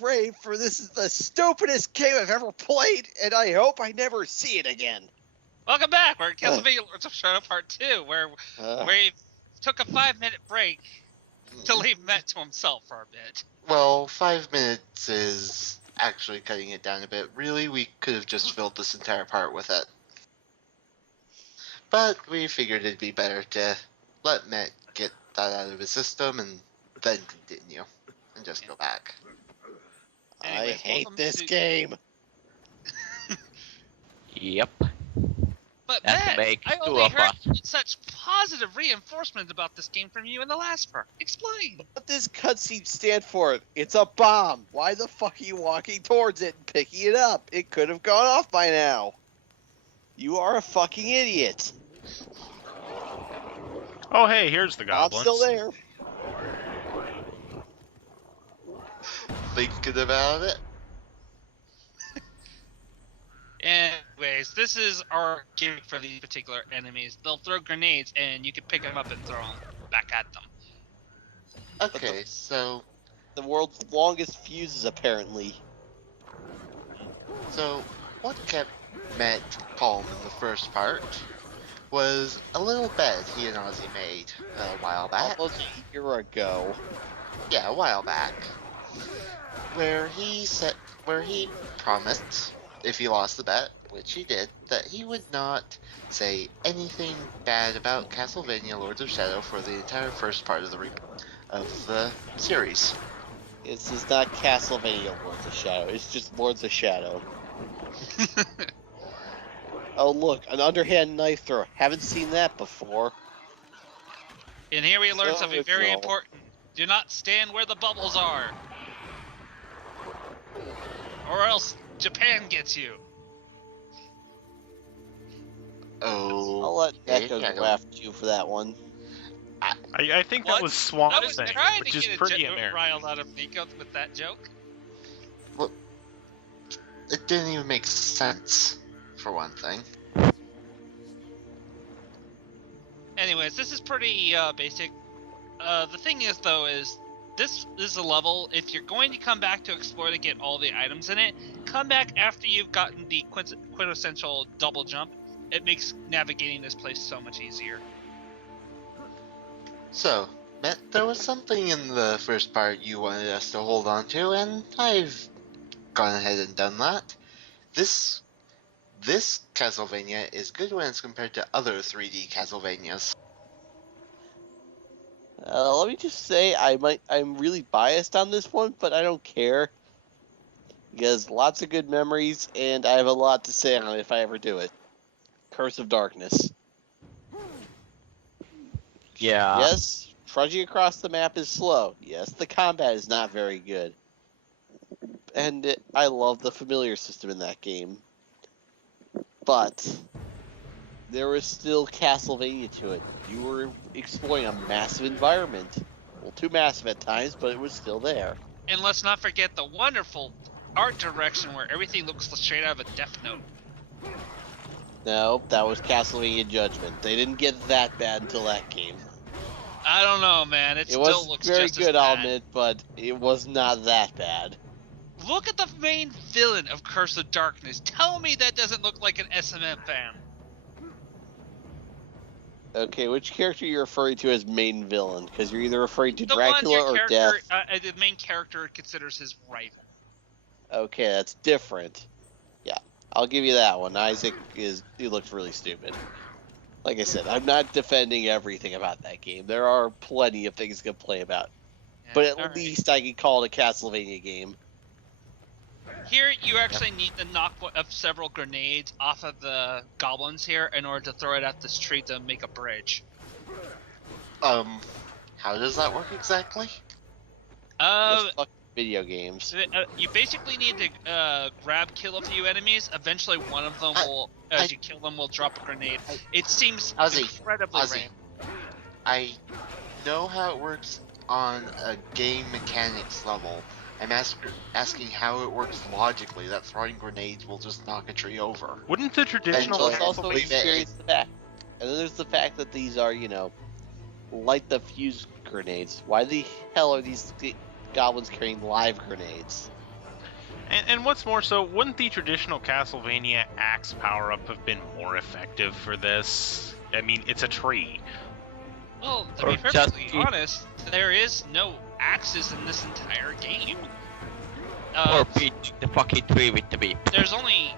grave, for this is the stupidest game I've ever played, and I hope I never see it again. Welcome back. We're in Castlevania Lords of Shadow Part 2, where we took a 5-minute break to leave Matt to himself for a bit. Well, 5 minutes is actually cutting it down a bit. Really, we could have just filled this entire part with it. But we figured it'd be better to let Matt get that out of his system and then continue and just go back. I hate this game. Yep. But That Matt, makes I two only of heard us. such positive reinforcement about this game from you in the last part. Explain. What does cutscene stand for? It's a bomb. Why the fuck are you walking towards it and picking it up? It could have gone off by now. You are a fucking idiot. Oh, hey, here's the I'm goblins. still there. Thinking about it? Anyways, this is our gimmick for these particular enemies. They'll throw grenades, and you can pick them up and throw them back at them. Okay, so The world's longest fuses, apparently. What kept Matt calm in the first part was a little bet he and Ozzy made a while back. Almost a year ago. Yeah, a while back. Where he promised, if he lost the bet, which he did, that he would not say anything bad about Castlevania Lords of Shadow for the entire first part of the series. This is not Castlevania Lords of Shadow. It's just Lords of Shadow. Oh, look, an underhand knife throw. Haven't seen that before. And here we learn So something very original. important. Do not stand where the bubbles are. Or else Japan gets you. Oh, I'll let Echo I go after you for that one. I think What? that was Swamp I was Thing, trying which to is get pretty a American. riled out of Nico with that joke. it didn't even make sense, for one thing. Anyways, this is pretty basic. The thing is, though, is this is a level, if you're going to come back to explore to get all the items in it, come back after you've gotten the quintessential double jump. It makes navigating this place so much easier. So, Matt, there was something in the first part you wanted us to hold on to, and I've gone ahead and done that. This Castlevania is good when it's compared to other 3D Castlevanias. Let me just say, I'm really biased on this one, but I don't care. Because lots of good memories, and I have a lot to say on it if I ever do it. Curse of Darkness. Yeah. Yes, trudging across the map is slow. Yes, the combat is not very good. And I love the familiar system in that game. But there was still Castlevania to it. You were exploring a massive environment. Well, too massive at times, but it was still there. And let's not forget the wonderful art direction where everything looks straight out of a Death Note. No, that was Castlevania Judgment. They didn't get that bad until that game. I don't know, man. It still was looks very just as good, bad. I'll admit, but it was not that bad. Look at the main villain of Curse of Darkness. Tell me that doesn't look like an SMM fan. Okay, which character are you referring to as main villain? Because you're either referring to The Dracula one or your Death. character, the main character considers his rival. Okay, that's different. Yeah, I'll give you that one. Isaac he looks really stupid. Like I said, I'm not defending everything about that game. There are plenty of things to complain about. Yeah, But at alright. least I can call it a Castlevania game. Here, you actually need to knock several grenades off of the goblins here in order to throw it at this tree to make a bridge. How does that work exactly? Just fucking video games. You basically need to kill a few enemies. Eventually, one of them will, as you kill them, will drop a grenade. It seems incredibly random. I know how it works on a game mechanics level. I'm asking how it works logically, that throwing grenades will just knock a tree over. Wouldn't the traditional Well, it's also Castlevania... experience the fact. And then there's the fact that these are, light the fuse grenades. Why the hell are these goblins carrying live grenades? And what's more, so wouldn't the traditional Castlevania axe power-up have been more effective for this? I mean, it's a tree. Well, to Or be perfectly just- honest, there is no axes in this entire game. Or beat the fucking tree with the beep. There's only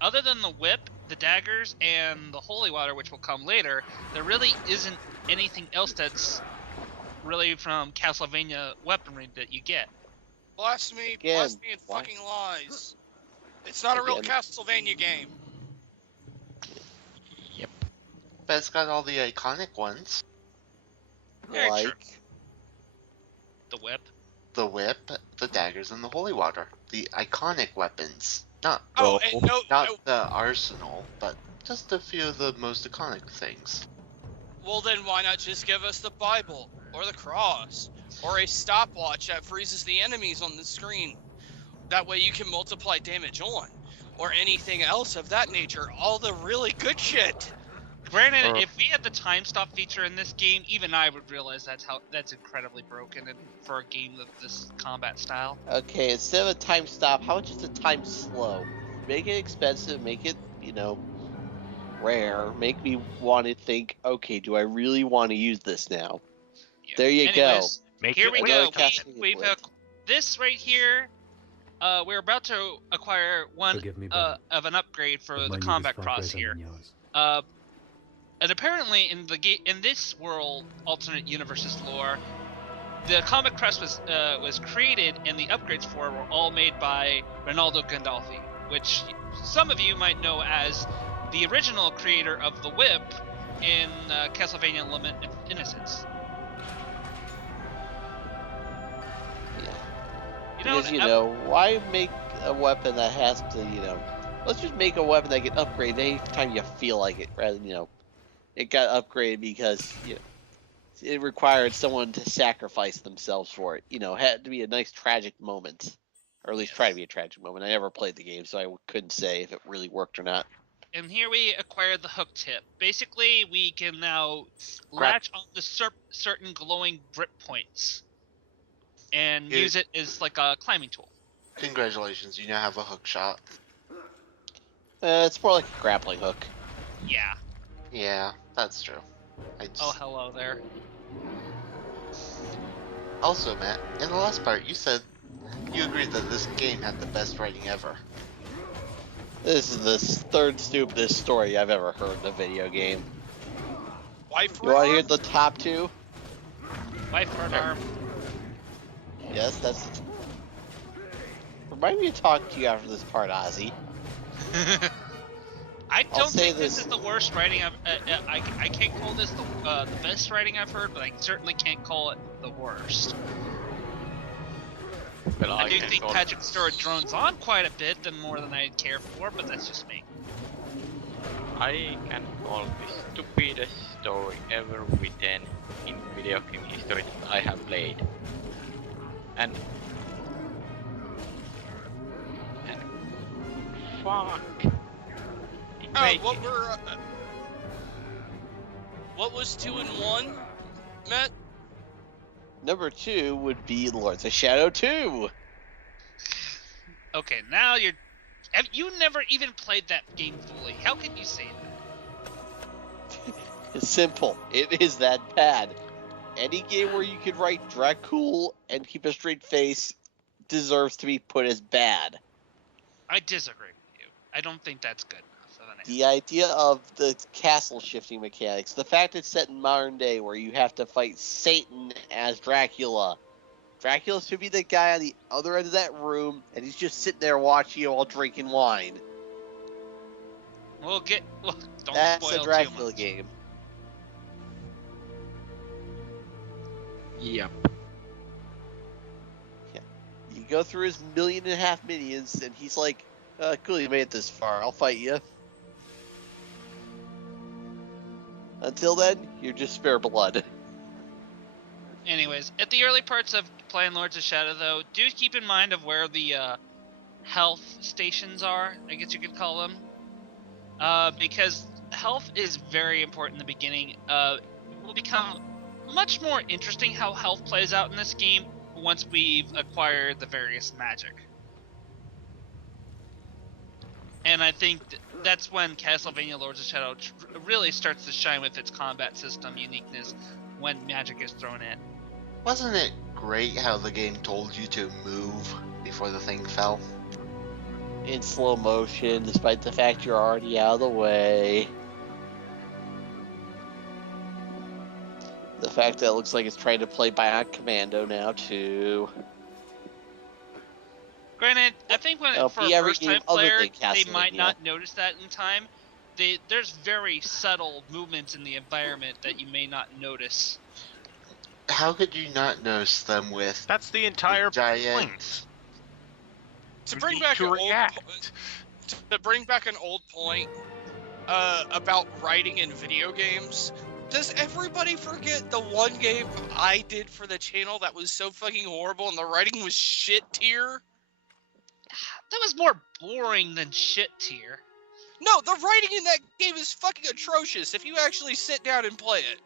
other than the whip, the daggers, and the holy water, which will come later, there really isn't anything else that's really from Castlevania weaponry that you get. Blasphemy, Again, blasphemy, and why? fucking lies. It's not a real Again. Castlevania game. But it's got all the iconic ones. Very like true. The whip. The whip, the daggers, and the holy water. The iconic weapons. Not Oh, and no, the arsenal, but just a few of the most iconic things. well then why not just give us the Bible, or the cross, or a stopwatch that freezes the enemies on the screen? That way you can multiply damage on, or anything else of that nature. All the really good shit. Granted, Or- if we had the time stop feature in this game, even I would realize that's incredibly broken for a game of this combat style. Okay, instead of a time stop, how about just a time slow? Make it expensive, make it, rare, make me want to think, okay, do I really want to use this now? Yeah. There you Anyways, Make Here it we another go. Castlevania We've blend. this right here. We're about to acquire one Forgive me, brother, of an upgrade but for my the need is combat far cross greater here. than yours. And apparently in this world, alternate universes lore, the combat crest was created and the upgrades for it were all made by Ronaldo Gandolfi, which some of you might know as the original creator of the whip in Castlevania Lament of Innocence. Yeah. Because, why make a weapon that has to, let's just make a weapon that can upgrade anytime you feel like it, rather than, it got upgraded because, it required someone to sacrifice themselves for it. Had to be a nice tragic moment. Or at least try to be a tragic moment. I never played the game, so I couldn't say if it really worked or not. And here we acquired the hook tip. Basically, we can now Grab- latch on to certain glowing grip points and You- use it as like a climbing tool. Congratulations, you now have a hook shot. It's more like a grappling hook. Yeah. Yeah, that's true. I just... Oh, hello there. Also, Matt, in the last part, you said you agreed that this game had the best writing ever. This is the third stupidest story I've ever heard in a video game. Wife You want to hear roar? the top two? Life for an arm. Yes, that's... Remind me to talk to you after this part, Ozzy. I I'll don't say think this this- is the worst writing I can't call this the best writing I've heard, but I certainly can't call it the worst. Well, I do can think call Patrick Stewart drones on quite a bit than more than I'd care for, but that's just me. I can call the stupidest story ever written in video game history that I have played. And fuck. Oh, Make what it. were? What was 2 and 1, Matt? Number 2 would be Lords of Shadow 2. Okay, now you never even played that game fully. How can you say that? It's simple. It is that bad. Any game where you can write Dracul and keep a straight face deserves to be put as bad. I disagree with you. I don't think that's good enough of an answer. The idea of the castle shifting mechanics, the fact it's set in modern day where you have to fight Satan as Dracula. Dracula should be the guy on the other end of that room, and he's just sitting there watching you while drinking wine. Don't That's spoil a too Dracula much. game. Yep. You go through his 1.5 million minions, and he's like, cool, you made it this far, I'll fight you. Until then, you're just spare blood. Anyways, at the early parts of playing Lords of Shadow, though, do keep in mind of where the health stations are, I guess you could call them. Because health is very important in the beginning. It will become much more interesting how health plays out in this game once we've acquired the various magic. And I think that's when Castlevania Lords of Shadow really starts to shine with its combat system uniqueness when magic is thrown in. Wasn't it great how the game told you to move before the thing fell? In slow motion, despite the fact you're already out of the way. The fact that it looks like it's trying to play Bionic Commando now, too. Granted, I think for be a every first-time game other player, than they might Castlevania. not notice that in time. There's very subtle movements in the environment that you may not notice. How could you not notice them with That's the entire giant? point. To bring need back to an react. to bring back an old point about writing in video games, does everybody forget the one game I did for the channel that was so fucking horrible and the writing was shit tier? That was more boring than shit tier. No, the writing in that game is fucking atrocious if you actually sit down and play it.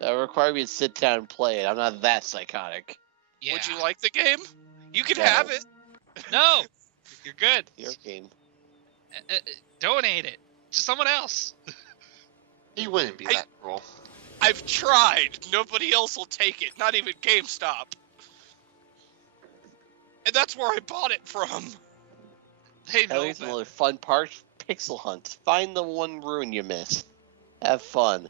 That would require me to sit down and play it. I'm not that psychotic. Yeah. Would you like the game? You can No. have it. No! You're good. Your game. Donate it to someone else. He wouldn't be that cruel. I've tried. Nobody else will take it. Not even GameStop. And that's where I bought it from. They I know think it's that. another fun part. Pixel hunt. Find the one ruin you missed. Have fun.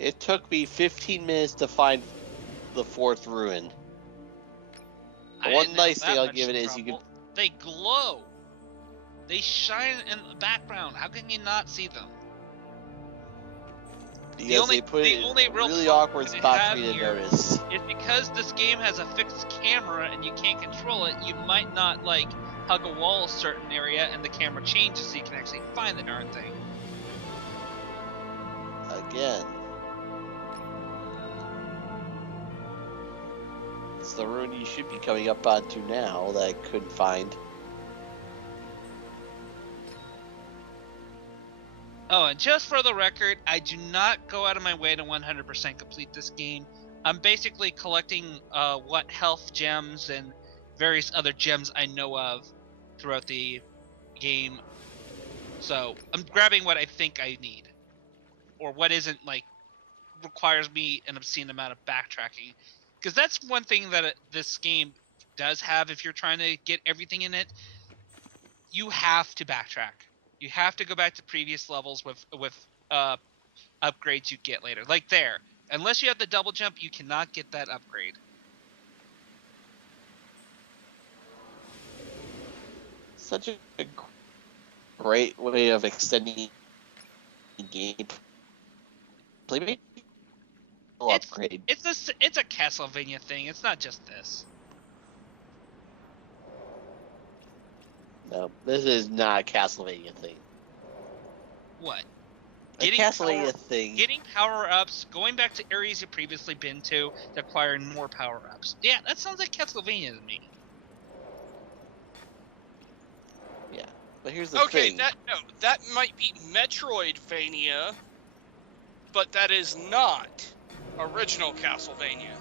It took me 15 minutes to find the 4th ruin. I The one didn't nice have thing that I'll much give it is you trouble. They glow. They shine in the background. How can you not see them? because they put it in only a real really problem awkward they spot have for me to here notice. It's because this game has a fixed camera and you can't control it. You might not like hug a wall a certain area and the camera changes so you can actually find the darn thing. Again. It's the ruin you should be coming up onto now that I couldn't find. Oh, and just for the record, I do not go out of my way to 100% complete this game. I'm basically collecting what health gems and various other gems I know of throughout the game. So I'm grabbing what I think I need, or what isn't like requires me an obscene amount of backtracking. Because that's one thing that this game does have. If you're trying to get everything in it, you have to backtrack. You have to go back to previous levels with upgrades you get later. Like there, unless you have the double jump, you cannot get that upgrade. Such a great way of extending the game. Maybe upgrade. It's a Castlevania thing. It's not just this. No, this is not a Castlevania thing. What? A Castlevania thing. Getting power-ups, going back to areas you've previously been to acquiring more power-ups. Yeah, that sounds like Castlevania to me. Yeah, but here's the Okay, thing. that might be Metroidvania, but that is not original Castlevania.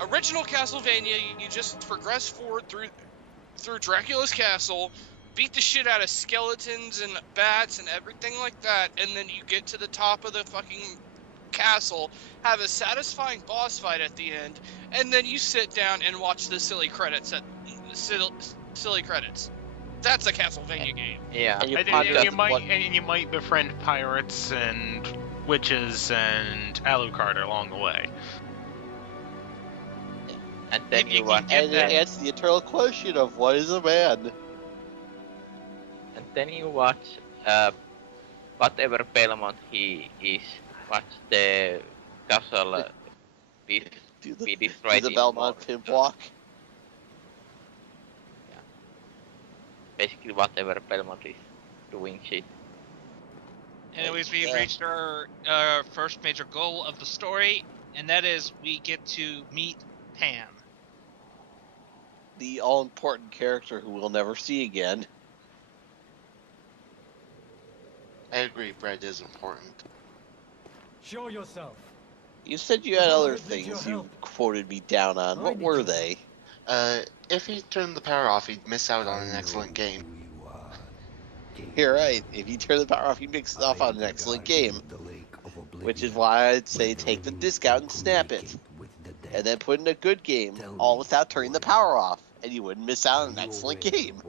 Original Castlevania, you just progress forward through Dracula's castle, beat the shit out of skeletons and bats and everything like that, and then you get to the top of the fucking castle, have a satisfying boss fight at the end, and then you sit down and watch the silly credits. That's a Castlevania game. Yeah. And you And podcast you might what- and you might befriend pirates and witches and Alucard along the way. And then Maybe you you can watch get And that. it answers the eternal question of what is a man? Whatever Belmont he is, watch the castle be Do be the destroyed in Belmont more. pimp walk? Basically whatever Belmont is doing shit. Anyways, we've Yeah. reached our first major goal of the story, and that is we get to meet Pam. The all-important character who we'll never see again. I agree, bread is important. Show yourself. You said you had other things you quoted me down on. What were they? If he turned the power off, he'd miss out on an excellent game. You're right. If you turn the power off, you mix it off on an excellent game. Which is why I'd say take the discount and snap it. And then put in a good game, all without turning the power off. And you wouldn't miss out on an excellent game.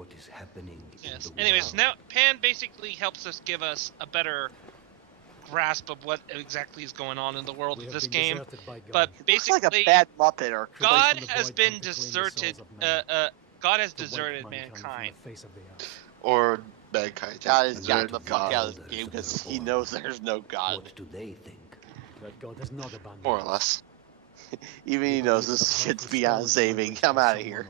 Yes. Anyways, now Pan basically helps us give us a better grasp of what exactly is going on in the world of this game. But Looks basically, like a bad Muppet or God has been deserted. God has deserted mankind. Or mankind. God has gotten deserted the fuck God, out of this game because he knows there's no God. What do they think? That God has not abandoned more or less. Even he knows this shit's beyond saving. I'm out of here.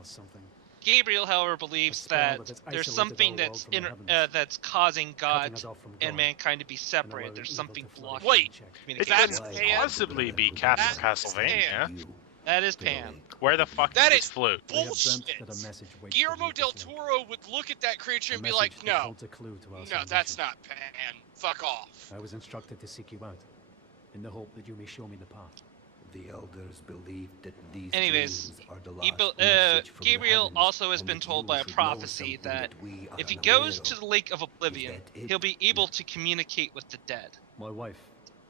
Gabriel, however, believes that there's something that's causing God and mankind to be separated. There's something blocking Wait, It communication. That's couldn't Pan? possibly be That's Castlevania. That is Pan. Where the fuck That is is his flute? bullshit. Guillermo del Toro would look at that creature and be like, no, that's not Pan. Fuck off. I was instructed to seek you out, in the hope that you may show me the path. The elders believe that these Anyways, dreams are the last message from the Gabriel heavens, also has and been that told you by a should know prophecy something that we are if he unaware goes to of. the Lake of Oblivion, that it? he'll be able to communicate with the dead, My wife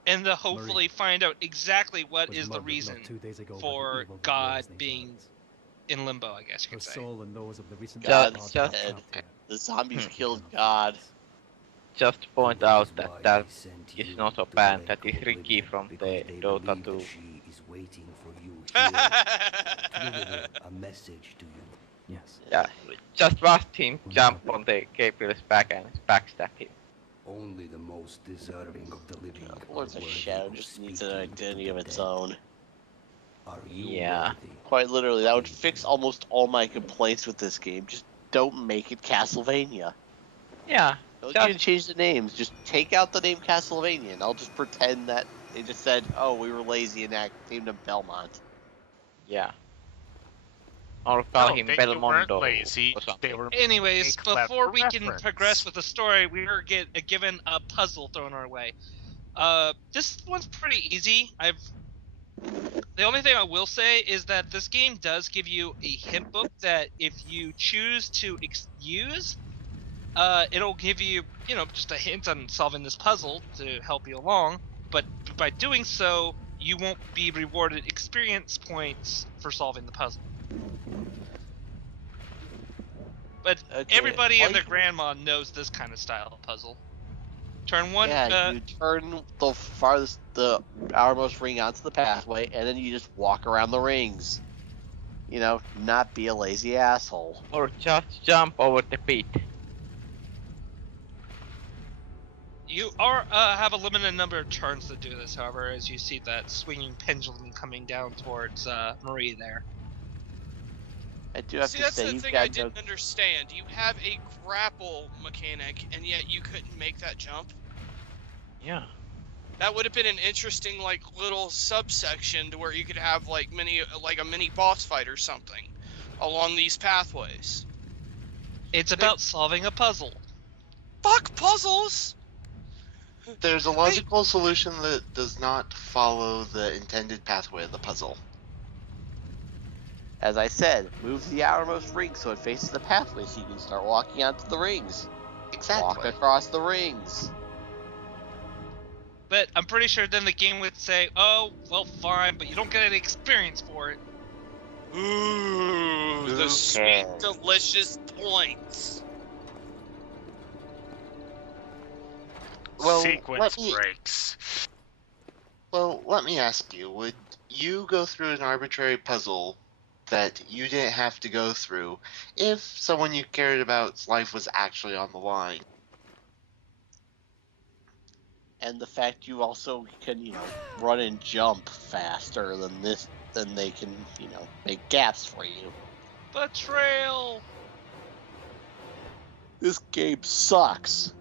and to hopefully find out exactly what was is the murdered reason not 2 days ago by the for evil that God dwells in these being lands. in limbo, I guess you Her could say. soul and those of the recent God's departed dead. are trapped here. The zombies Hmm. killed God. Just point And out is that why that he sent is you not a to the band, Lake that of is Ricky Oblivion, from because the they Dota believe 2. that she is waiting for you here to deliver a message to you. Yes. Yeah, just watch him jump on the Gabriel's back and backstab him. Only the most deserving of the living Lords are of worthy Shadow of just needs an speaking to identity the of its dead. own. Are you Yeah. worthy? Quite literally, that would fix almost all my complaints with this game. Just don't make it Castlevania. Yeah, Don't just need to change the names. Just take out the name Castlevania, and I'll just pretend that they just said, "Oh, we were lazy and named him Belmont." yeah. Or call him they weren't Belmondo lazy. or something. They were Anyways, a clever before we can reference. progress with the story, we were given a puzzle thrown our way. This one's pretty easy. The only thing I will say is that this game does give you a hint book that if you choose to use, it'll give you, just a hint on solving this puzzle to help you along. But by doing so, you won't be rewarded experience points for solving the puzzle. But Okay, everybody and all their you- grandma knows this kind of style of puzzle. Turn one. Yeah, you turn the outermost ring onto the pathway, and then you just walk around the rings. Not be a lazy asshole. Or just jump over the pit. You have a limited number of turns to do this, however, as you see that swinging pendulum coming down towards Marie there. I do have See, to that's say, the you've thing I got no didn't understand. You have a grapple mechanic, and yet you couldn't make that jump. Yeah. That would have been an interesting, little subsection to where you could have a mini boss fight or something along these pathways. It's about solving a puzzle. Fuck puzzles! There's a logical solution that does not follow the intended pathway of the puzzle. As I said, move the outermost ring so it faces the pathway so you can start walking onto the rings. Walk Exactly. across the rings. But I'm pretty sure then the game would say, oh, well, fine, but you don't get any experience for it. Ooh, the Okay. sweet, delicious points. Well, Sequence breaks. let me ask you, would you go through an arbitrary puzzle that you didn't have to go through if someone you cared about's life was actually on the line? And the fact you also can, run and jump faster than they can, make gaps for you. Betrayal! This game sucks.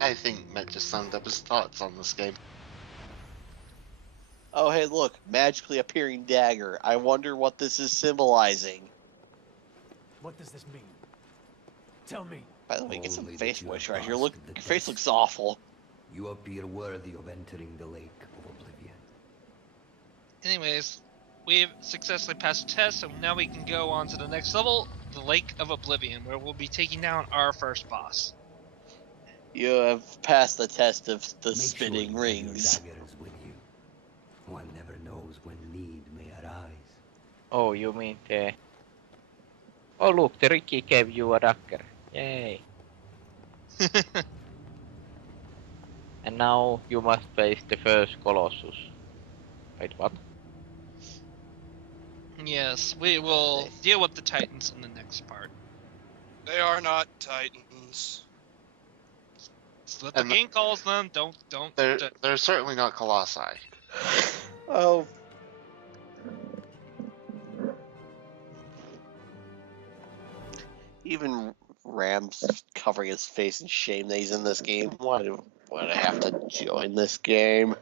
I think Matt just summed up his thoughts on this game. Oh, hey, look, magically appearing dagger. I wonder what this is symbolizing. What does this mean? Tell me. By the way, get some Only that face you have moisturizer. Your passed the face test. looks awful. You appear worthy of entering the Lake of Oblivion. Anyways, we've successfully passed the test, so now we can go on to the next level, the Lake of Oblivion, where we'll be taking down our first boss. You have passed the test of the Make sure spinning you have your rings. daggers with you. One never knows when need may arise. Oh, you mean the... Oh look, the Ricky gave you a dagger. Yay. And now you must face the first Colossus. Wait, what? Yes, we will deal with the Titans in the next part. They are not Titans. That's what the And game calls them. Don't. They're certainly not Colossi. Oh. Even Ram's covering his face in shame that he's in this game. Why do I have to join this game?